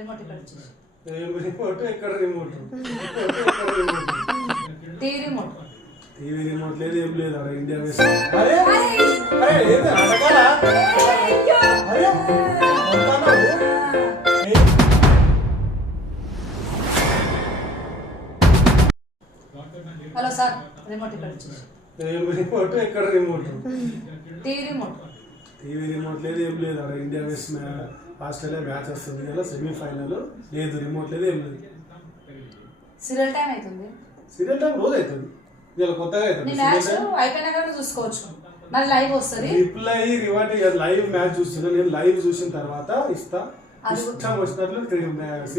Remote ఇక్కడ వచ్చేసి remote ఎక్కడ remote TV remote TV remote లేదు ఏం లేదు అక్కడ ఇండియా వేసి అరే అరే ఏంది అడగాలా అరే హలో సార్ రిమోట్ ఇక్కడ వచ్చేసి రిమోట్ ఎక్కడ remote TV remote TV remote లేదు ఏం లేదు అక్కడ ఇండియా వేస్ ఆస్ట్రేలియా మ్యాచ్ వస్తుంది కదా సెమీఫైనల్ లేదు రిమోట్ లేదు ఏం లేదు సీరియల్ టైం అవుతుంది సీరియల్ టైం రోజు అవుతుంది ఇలా కొత్తగా నీ మ్యాచ్ అవుతుంది అయిపోయినాక చూసుకోవచ్చు మరి లైవ్ వస్తుంది రిప్లై రివార్డ్ లైవ్ మ్యాచ్ చూస్తున్నా నేను లైవ్ చూసిన తర్వాత ఇస్తా ఇష్టం వచ్చినట్లు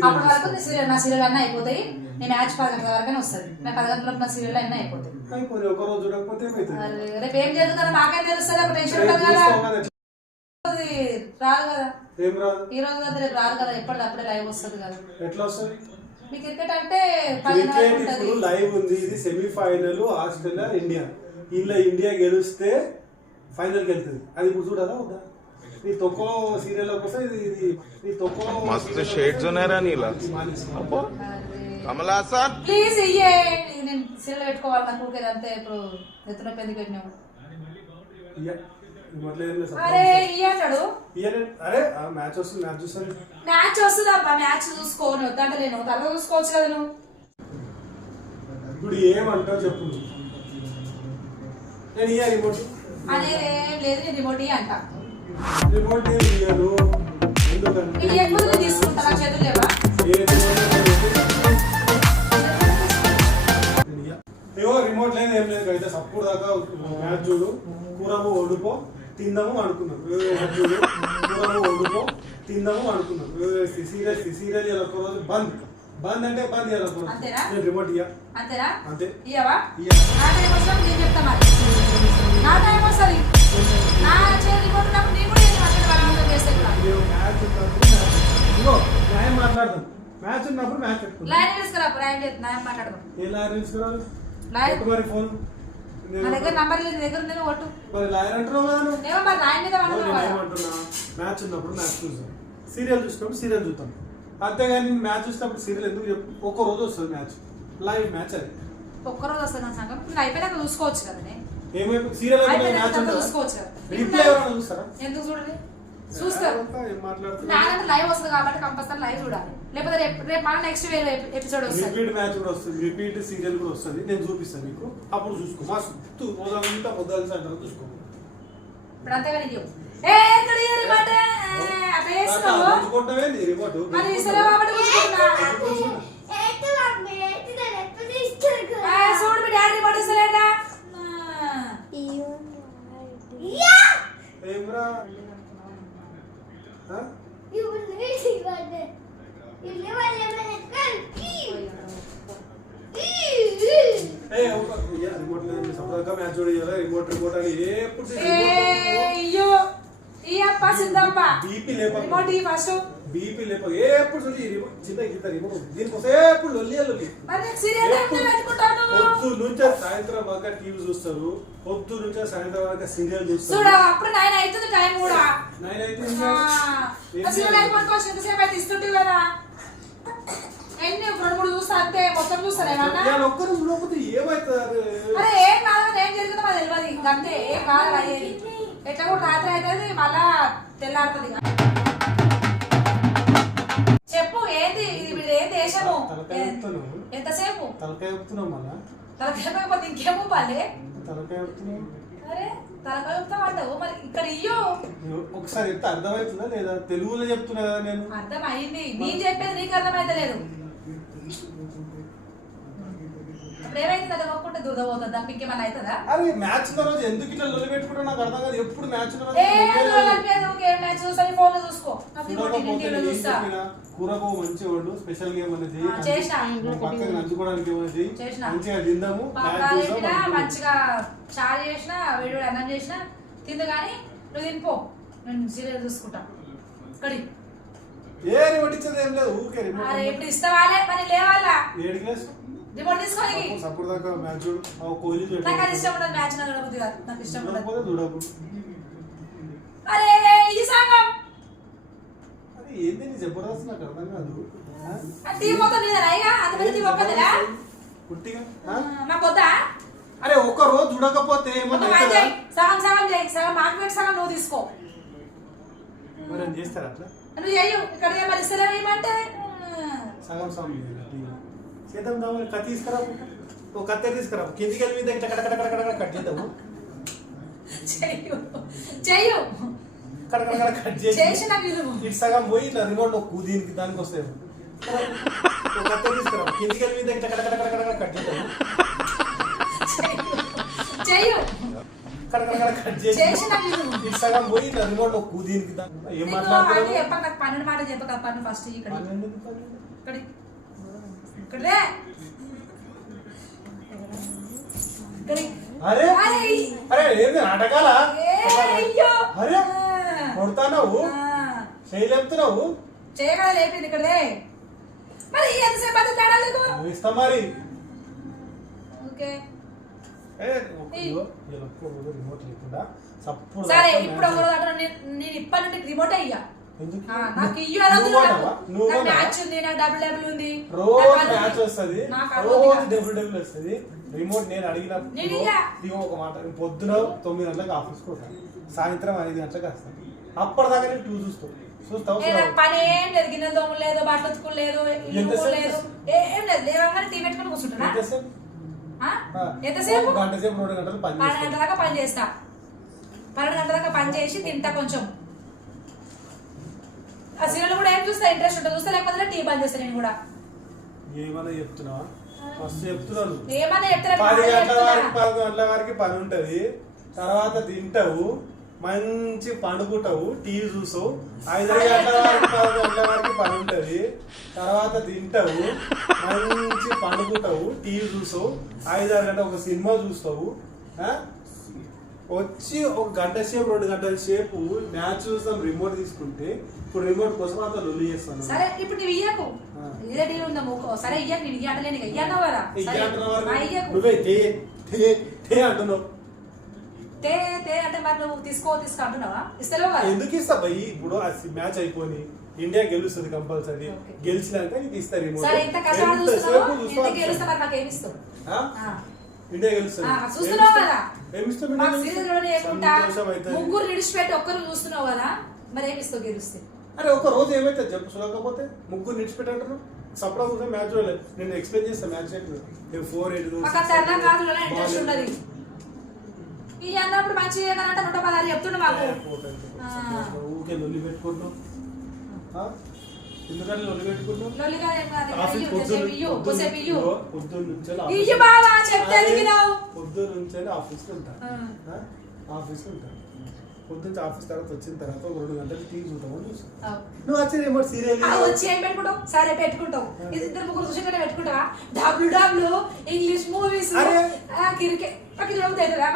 అప్పటి వరకు నీ సీరియల్ నా సీరియల్ అన్నీ అయిపోతాయి నీ మ్యాచ్ 10 గంటల వరకనే వస్తుంది నా 10 గంటల నా సీరియల్ అన్నీ అయిపోతాయి అయిపోయి ఒక రోజు చూడకపోతే ఏమవుతుంది రేపు ఏం జరుగుతుందో మాకేం తెలుస్తుంది ఒక టెన్షన్ ఉంటుంది కదా రాదు కదా ఏం రాదు ఈ రోజు కదా రేపు రాదు కదా ఎప్పటికప్పుడే లైవ్ వస్తుంది కదా ఎట్లా వస్తుంది మీ క్రికెట్ అంటే 10 క్రికెట్ ఇప్పుడు లైవ్ ఉంది ఇది సెమీఫైనల్ ఆస్ట్రేలియా ఇండియా ఇలా ఇండియా గెలిస్తే ఫైనల్ కి వెళ్తుంది అది ఇప్పుడు చూడదా వద్దా నీ తొక్కలో సీరియల్ కోసం ఇది నీ తొక్కలో మస్తు షేడ్స్ ఉన్నారా నీలా అబ్బో కమలా సార్ ప్లీజ్ ఇయ్యే నేను సీరియల్ పెట్టుకోవాలి నాకు ఊరికే అంతే ఇప్పుడు ఎత్తున పెళ్లి పెట్టినావు అరే ఇయ్యంటాడు అరే మ్యాచ్ వస్తుంది మ్యాచ్ చూస్తాను మ్యాచ్ వస్తుంది అబ్బా మ్యాచ్ చూసుకోని వద్దంటే నేను తర్వాత చూసుకోవచ్చు కదా నువ్వు ఇప్పుడు ఏమంటావు చెప్పు నేను ఇయ్యా రిమోట్ అనేది ఏం లేదు నేను రిమోట్ ఇయ్య అంట రిమోట్ ఏం ఇయ్యను ఎందుకంటే ఇది ఎక్కువ నేను తీసుకుంటా నా చేతులు లేవా ఏవో రిమోట్ లేదు ఏం లేదు అయితే సప్పుడు దాకా మ్యాచ్ చూడు కూరము వండుకో తిందాము అనుకున్నాం చూడు కూరము వండుకో తిందాము అనుకున్నాం సీరియల్ ఇలా ఒక రోజు బంద్ బంద్ అంటే బంద్ చేయాలి ఒక రోజు అంతేనా నేను రిమోట్ ఇయ్యా అంతేనా అంతే ఇయ్యవా నా టైం వస్తుంది నేను చెప్తా మరి నా టైం వస్తుంది నా చేతి రిమోట్ ఉన్నప్పుడు నేను కూడా మాట్లాడవాలి చేస్తే కూడా మ్యాచ్ ఉన్నప్పుడు ఇగో న్యాయం మాట్లాడదాం మ్యాచ్ ఉన్నప్పుడు మ్యాచ్ పెట్టుకుందాం లైన్ తీసుకురా లైన్ న్యాయం మాట్లాడదాం ఏ లాయర్ తీసుకురావాలి లైన్ మరి ఫోన్ నా దగ్గర నంబర్ లేదు నీ దగ్గర ఉంది ఒట్టు మరి లాయర్ అంటున్నావు కదా నువ్వు ఏమో మరి లైన్ మీద ఏమంటున్నా మ్యాచ్ ఉన్నప్పుడు మ్యాచ్ చూస్తాం సీరియల్ చూసినప్పుడు సీరియల్ చూస్తాం అంతేగాని మ్యాచ్ చూసినప్పుడు సీరియల్ ఎందుకు చెప్పు ఒక్క రోజు వస్తుంది మ్యాచ్ లైవ్ మ్యాచ్ అది ఒక్కరోజు వస్తుంది నా సంగం ఇంకా అయిపోయినాక చూసుకోవచ్చు కదా ఏమైపోయి సీరియల్ మ్యాచ్ చూసుకోవచ్చు కదా రిప్లై ఎవరైనా చూస్తారా ఎందుకు చూడాలి చూస్తారు ఏం మాట్లాడుతున్నా నాకంటే లైవ్ వస్తుంది కాబట్టి కంపల్సరీ లైవ్ చూడాలి లేకపోతే రేపు మన నెక్స్ట్ వేరే ఎపిసోడ్ వస్తుంది రిపీట్ మ్యాచ్ కూడా వస్తుంది రిపీట్ సీరియల్ కూడా వస్తుంది నేను చూపిస్తాను మీకు అప్పుడు చూసుకో మస్తు రోజంతా పొద్దున్న అంటారు చూసుకో ఇప్పుడు అంతే కానీ ఏ ఎక్కడ రిమోట్ అట్లా చేస్తున్నావు చూసుకుంటావే నీ రిమోట్ మరి ఇసరే కాబట్టి కూర్చుకున్నా చూడు మీ డాడీ రిమోట్ ఇస్తలేదా ఏమ్రా రిమోట్ లేదు సపరేట్గా మ్యాచ్ చూడాలి రిమోట్ రిమోట్ అని ఎప్పుడు అయ్యో ఈ అప్ప సిందప్ప బీపీ లేప రిమోట్ ఈ ఫస్ట్ బీపీ లేప ఎప్పుడు చూసి రిమోట్ చిన్న గీత రిమోట్ దీనికోసం ఎప్పుడు లొల్లి లొల్లి మరి సీరియల్ పెట్టుకుంటాను పొద్దు నుంచి సాయంత్రం దాకా టీవీ చూస్తారు పొద్దు నుంచి సాయంత్రం దాకా సీరియల్ చూస్తారు చూడ అప్పుడు 9 అవుతుంది టైం కూడా 9 అయితే సీరియల్ అయిపోయి ఎంతసేపు అయితే ఇస్తుంటే కదా ఎన్ని 2-3 చూస్తా అంతే మొత్తం చూస్తారు ఏమన్నా నేను ఒక్కరు చూడకపోతే ఏమవుతుంది అరే ఏం కాదు ఏం జరిగిందో మాకు తెలియదు ఇంకంతే ఏం కాదు అయ్యేది ఎట్లా కూడా రాత్రి అవుతుంది మళ్ళా తెల్లారుతుంది చెప్పు ఏంది ఇది ఏం దేశము ఎంతసేపు తలకాయ చెప్తున్నావు మళ్ళా తలకాయ ఇంకేమో పల్లె తలకాయ చెప్తున్నావు అరే తలకాయ చెప్తామంటావు మరి ఇక్కడ ఇయ్యో ఒకసారి చెప్తే అర్థమవుతుందా లేదా తెలుగులో చెప్తున్నా కదా నేను అర్థమైంది నేను చెప్పేది నీకు అర్థమైతే లేదు ఏమైతుంది అది ఒక్కుంటే దూరం పోతుందా ఇంకేమన్నా అవుతుందా అరే మ్యాచ్ ఉన్న రోజు ఎందుకు ఇట్లా లొల్లి పెట్టుకుంటా నాకు అర్థం కాదు ఎప్పుడు మ్యాచ్ ఉన్న మ్యాచ్ చూసాను ఫోన్ లో చూసుకో చూస్తా కూరకు మంచి వాళ్ళు స్పెషల్ గేమ్ అనేది చేసిన పక్కన నంచుకోవడానికి ఏమనేది మంచిగా తిందాము మంచిగా చారు చేసిన వేడి అన్నం చేసిన తిందు కానీ నువ్వు తినిపో నేను సీరియల్ చూసుకుంటా ఇక్కడి ఏ రిమోట్ ఇచ్చేది ఏం లేదు ఊరికే రిమోట్ ఇప్పుడు ఇస్తావాలే పని లేవాలా ఏడు గ్లాస్ రిమోట్ తీసుకోవాలి సపోర్ట్ దాకా మ్యాచ్ చూడు కోహ్లీ చూడు నాకు అది ఇష్టం ఉండదు మ్యాచ్ నాకు చూడబుద్ది కాదు నాకు ఇష్టం ఉండదు చూడకు అరే ఇది సంగం అది ఏంది నీ జబర్దస్త్ నాకు అర్థం కాదు. టీవీ మొత్తం మీద రాయిగా అంతమంది టీవీ ఒక్కదిరా పుట్టిగా మాకు వద్దా? అరే ఒక్క రోజు చూడకపోతే ఏమన్నా సగం సగం చేయి, సగం మాకు పెట్టి సగం నువ్వు తీసుకో. మరి ఏం చేస్తారు అట్లా? నువ్వు చెయ్యు ఇక్కడ మరి ఇస్తలేవు ఏమంటే సగం సగం చేద్దాం. దాని కత్తి తీసుకురా, ఒక కత్తెర తీసుకురా, కిందికి వెళ్ళి మీద కట్ చేద్దాము. చెయ్యు చెయ్యు కట్ చేసి చేసిన విలువ ఇటు సగం పోయి ఇట్లా రిమోట్ నొక్కు, దీనికి దానికి వస్తాయి. ఒక కత్తెర తీసుకురా, కిందికి వెళ్ళి మీద కట్ చేద్దాము. చెయ్యు కట్ చేసి చేసిన విలువ ఇటు సగం పోయి ఇట్లా రిమోట్ నొక్కు, దీనికి ఏం మాట్లాడుతున్నావు? చెప్పక నాకు 12 మాట చెప్పక పన్ను ఫస్ట్ ఇక్కడ ఇక్కడే అరే అరే ఏంది నాటకాల? అరే కొడతావు, చేయలేపుతున్నావు. చేయగల లేపింది ఇక్కడే. మరి ఎంతసేపు అది తేడా లేదు? ఇస్తా మరి. ఓకే రిమోట్ లేకుండా సప్పుడు సరే ఇప్పుడు ఒక రోజు అంటే నేను ఇప్పటి నుండి రిమోట్ అయ్యా నాకు ఇయ్యు మ్యాచ్ ఉంది, నాకు డబుల్ ఉంది, రోజు మ్యాచ్ వస్తుంది, రోజు డబుల్ వస్తుంది. రిమోట్ నేను అడిగినప్పుడు ఒక మాట, పొద్దున 9 గంటలకు ఆఫీస్కి పోతాను, సాయంత్రం 5 గంటలకు వస్తాను. అప్పటిదాకా నేను చూస్తావు. పని ఏం లేదు, గిన్నెలు దోమలు లేదు, బట్టలు ఉతుకులు లేదు, లేదు ఏం లేదు. లేవగానే టీ పెట్టుకుని కూర్చుంటున్నా. ఎంతసేపు? గంట సేపు 2 గంటలు 12 గంటల దాకా పని చేస్తా. 12 గంటల దాకా పని చేసి తింటా. కొంచెం ఆ సీరియల్ కూడా ఏం చూస్తా, ఇంట్రెస్ట్ ఉంటుంది చూస్తా, లేకపోతే టీ బంద్ చేస్తా. నేను కూడా ఏమన్నా చెప్తున్నావా? ఫస్ట్ చెప్తున్నాను, ఏమన్నా 10 గంటల వరకు పని ఉంటది. తర్వాత తింటావు, మంచి పండుకుంటావు, టీవీ చూసావు. 5 గంటల వరకు పని ఉంటది. తర్వాత తింటావు, మంచి పండుకుంటావు, టీవీ చూసావు. 5-6 గంటలు ఒక సినిమా చూస్తావు. వచ్చి 1 గంట సేపు 2 గంటల సేపు మ్యాచ్ చూస్తాం. రిమోట్ తీసుకుంటే ఇప్పుడు రిమోట్ కోసం అంత లొల్లి చేస్తాను. సరే ఇప్పుడు నువ్వు ఇయ్యకు, ఇదే టీవీ ఉందాము. సరే ఇయ్యకు, నేను ఇయ్యటలేను, ఇయ్యన్నావు కదా. నువ్వే అంటున్నావు. తే అంటే మరి నువ్వు తీసుకో అంటున్నావా? ఇస్తలేవు కదా. ఎందుకు ఇస్తా భయ్? ఇప్పుడు మ్యాచ్ అయిపోయి ఇండియా గెలుస్తుంది కంపల్సరీ. గెలిచినాక నీకు ఇస్తా రిమోట్. సరే ఇంత కష్టపడి చూస్తున్నావు, ఇంత గెలుస్తా మరి నాకు ఏమి ఇస్తావు? ఇండియా గెలుస్తుంది చూస్తున్నావు కదా. ఏమిస్తావు? ముగ్గురు నిడిచిపెట్టి ఒక్కరు చూస్తున్నావు కదా, మరి ఏమి ఇస్తావు గెలుస్తే? అరే ఒక రోజు ఏమైతే చెప్పు, చూడకపోతే ముగ్గురు నిడిచిపెట్టి అంటారు. సప్రా చూసా మ్యాచ్ చూడలేదు, నేను ఎక్స్ప్లెయిన్ చేస్తాను. మ్యాచ్ 4-8 ఇంట్రెస్ట్ ఉండదు. ఈ అన్నప్పుడు మంచిగా 116 చెప్తుండే మాకు. ఊకే లొల్లి పెట్టుకుంటున్నావు. ఎందుకంటే లొల్లి పెట్టుకుంటున్నావు. పొద్దున్న నుంచి ఆఫీస్కి ఉంటాను. పొద్దున్న ఆఫీస్ తర్వాత వచ్చిన తర్వాత 2 గంటలు టీవీ చూద్దామని చూస్తావు. నువ్వు వచ్చి రిమోట్ సీరియల్ వచ్చి ఏం పెట్టుకుంటావు? సరే పెట్టుకుంటావు. 2-3 చూసేటనే పెట్టుకుంటావా? డబ్ల్యూ ఇంగ్లీష్ మూవీస్ క్రికెట్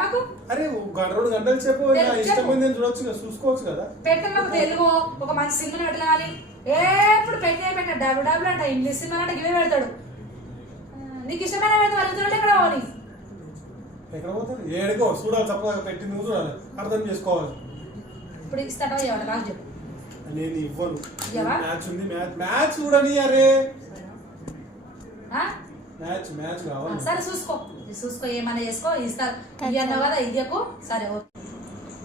మాకు. అరే 2 గంటల సేపు ఇష్టమైంది చూడొచ్చు, చూసుకోవచ్చు కదా. పెట్టిన మాకు తెలుగు ఒక మంచి సినిమా పెట్టాలి. ఎప్పుడు పెట్టిన డబ్ల్యూ అంట, ఇంగ్లీష్ సినిమా అంటే ఇవే పెడతాడు. నీకు ఇష్టమైన పెడితే వాళ్ళు ఎక్కడ పోని, ఎక్కడ పోతారు? ఏడుకో చూడాలి, తప్ప పెట్టింది నువ్వు చూడాలి, అర్థం చేసుకోవాలి. ఇప్పుడు ఇస్తాడో ఇవ్వాలి నాకు చెప్పు. నేను ఇవ్వను. మ్యాచ్ ఉంది, మ్యాచ్ చూడని. అరే మ్యాచ్ కావాలి. సరే చూసుకో ఏమన్నా చేసుకో, ఇస్తా. ఇయ్యన్నావు కదా, ఇయ్యకు. సరే.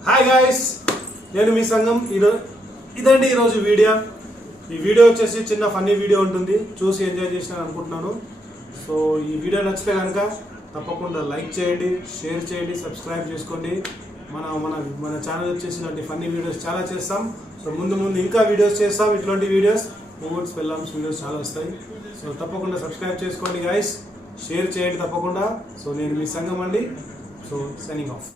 హాయ్ గాయ్స్, నేను మీ సంఘం. ఇదండి ఈరోజు వీడియో. ఈ వీడియో వచ్చేసి చిన్న ఫన్నీ వీడియో ఉంటుంది, చూసి ఎంజాయ్ చేసినాను అనుకుంటున్నాను. సో ఈ వీడియో నచ్చితే కనుక తప్పకుండా లైక్ చేయండి, షేర్ చేయండి, సబ్స్క్రైబ్ చేసుకోండి. మన ఛానల్ వచ్చేసి ఇలాంటి ఫన్నీ వీడియోస్ చాలా చేస్తాం. సో ముందు ఇంకా వీడియోస్ చేస్తాం. ఇట్లాంటి వీడియోస్ మూమెంట్స్ ఫిల్మ్స్ వీడియోస్ చాలా వస్తాయి. సో తప్పకుండా సబ్స్క్రైబ్ చేసుకోండి గాయస్, షేర్ చేయండి తప్పకుండా. సో నేను మీ సంఘం అండి. So signing off.